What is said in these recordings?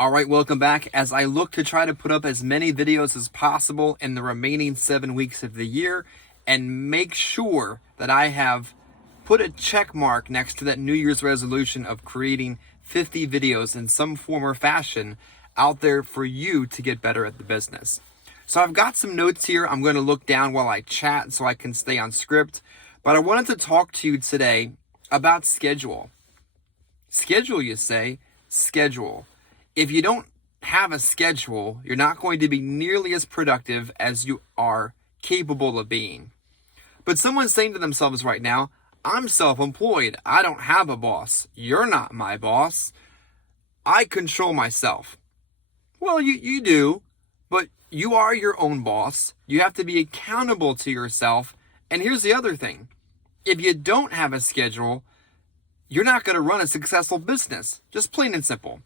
All right, welcome back. As I look to try to put up as many videos as possible in the remaining 7 weeks of the year and make sure that I have put a check mark next to that New Year's resolution of creating 50 videos in some form or fashion out there for you to get better at the business. So I've got some notes here. I'm going to look down while I chat so I can stay on script. But I wanted to talk to you today about schedule. Schedule, you say? Schedule. If you don't have a schedule, you're not going to be nearly as productive as you are capable of being. But someone's saying to themselves right now, I'm self-employed. I don't have a boss. You're not my boss. I control myself. Well, you do, but you are your own boss. You have to be accountable to yourself. And here's the other thing. If you don't have a schedule, you're not going to run a successful business. Just plain and simple.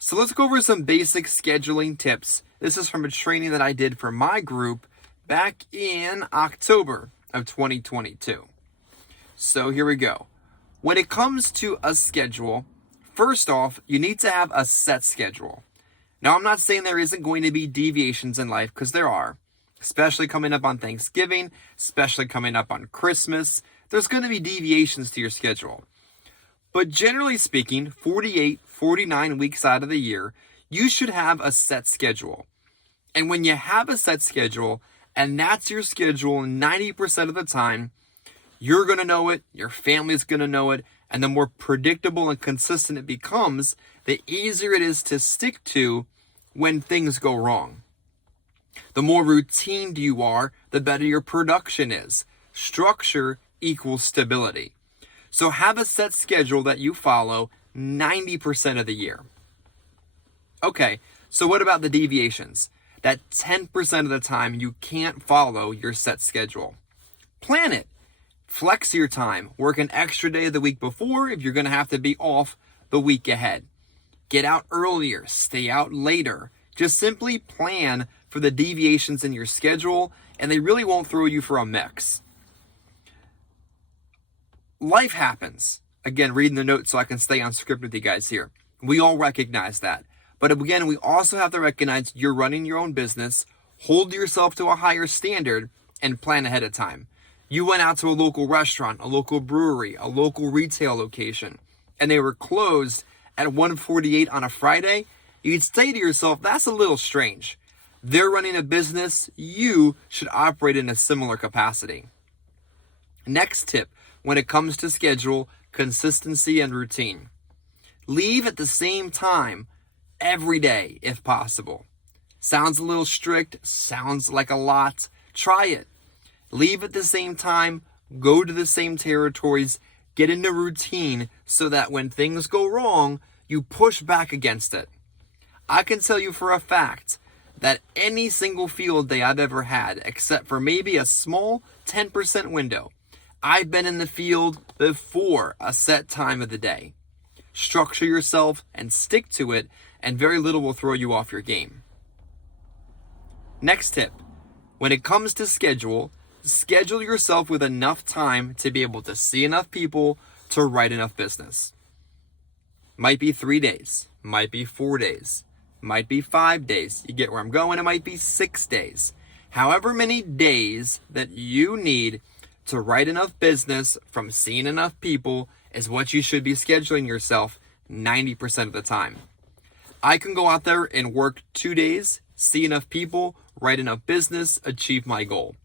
So let's go over some basic scheduling tips. This is from a training that I did for my group back in October of 2022. So here we go. When it comes to a schedule, first off, you need to have a set schedule. Now, I'm not saying there isn't going to be deviations in life, because there are, especially coming up on Thanksgiving, especially coming up on Christmas. There's going to be deviations to your schedule. But generally speaking, 48, 49 weeks out of the year, you should have a set schedule. And when you have a set schedule, and that's your schedule 90% of the time, you're going to know it, your family's going to know it, and the more predictable and consistent it becomes, the easier it is to stick to when things go wrong. The more routine you are, the better your production is. Structure equals stability. So have a set schedule that you follow 90% of the year. Okay, so what about the deviations? That 10% of the time you can't follow your set schedule. Plan it. Flex your time. Work an extra day the week before if you're going to have to be off the week ahead. Get out earlier. Stay out later. Just simply plan for the deviations in your schedule, and they really won't throw you for a mix. Life happens. Again, reading the notes so I can stay on script with you guys here. We all recognize that. But again, we also have to recognize you're running your own business, hold yourself to a higher standard, and plan ahead of time. You went out to a local restaurant, a local brewery, a local retail location, and they were closed at 1:48 on a Friday. You'd say to yourself, that's a little strange. They're running a business. You should operate in a similar capacity. Next tip. When it comes to schedule, consistency, and routine. Leave at the same time every day if possible. Sounds a little strict, sounds like a lot. Try it. Leave at the same time, go to the same territories, get into routine so that when things go wrong, you push back against it. I can tell you for a fact that any single field day I've ever had, except for maybe a small 10% window, I've been in the field before a set time of the day. Structure yourself and stick to it, and very little will throw you off your game. Next tip. When it comes to schedule yourself with enough time to be able to see enough people to write enough business. Might be 3 days, might be 4 days, might be 5 days. You get where I'm going? It might be 6 days. However many days that you need to write enough business from seeing enough people is what you should be scheduling yourself 90% of the time. I can go out there and work 2 days, see enough people, write enough business, achieve my goal.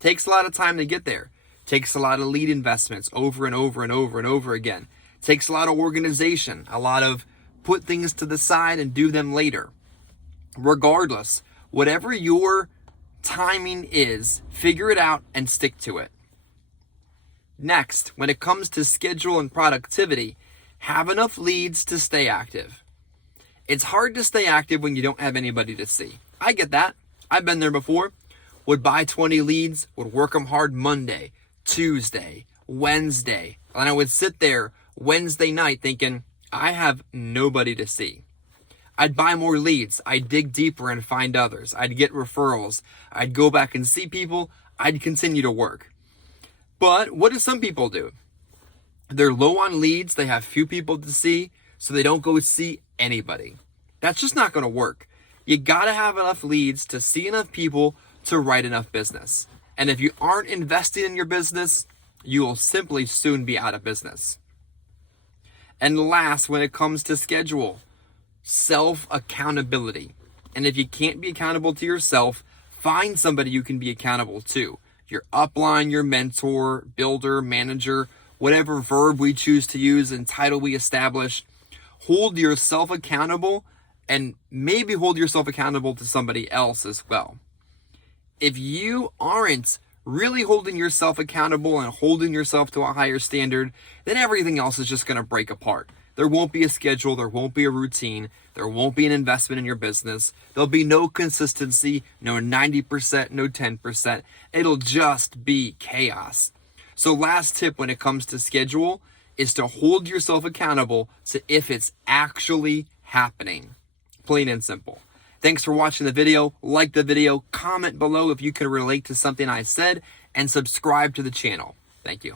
Takes a lot of time to get there. Takes a lot of lead investments over and over and over and over again. Takes a lot of organization, a lot of put things to the side and do them later. Regardless, whatever your timing is, figure it out and stick to it. Next, when it comes to schedule and productivity, have enough leads to stay active. It's hard to stay active when you don't have anybody to see. I get that. I've been there before. Would buy 20 leads, would work them hard Monday, Tuesday, Wednesday. And I would sit there Wednesday night thinking, I have nobody to see. I'd buy more leads. I'd dig deeper and find others. I'd get referrals. I'd go back and see people. I'd continue to work. But what do some people do? They're low on leads. They have few people to see, so they don't go see anybody. That's just not going to work. You got to have enough leads to see enough people to write enough business. And if you aren't investing in your business, you will simply soon be out of business. And last, when it comes to schedule, self-accountability. And if you can't be accountable to yourself, find somebody you can be accountable to. Your upline, your mentor, builder, manager, whatever verb we choose to use and title we establish. Hold yourself accountable, and maybe hold yourself accountable to somebody else as well. If you aren't really holding yourself accountable and holding yourself to a higher standard, then everything else is just going to break apart. There won't be a schedule, there won't be a routine, there won't be an investment in your business, there'll be no consistency, no 90%, no 10%. It'll just be chaos. So last tip when it comes to schedule is to hold yourself accountable to if it's actually happening. Plain and simple. Thanks for watching the video. Like the video, comment below if you can relate to something I said, and subscribe to the channel. Thank you.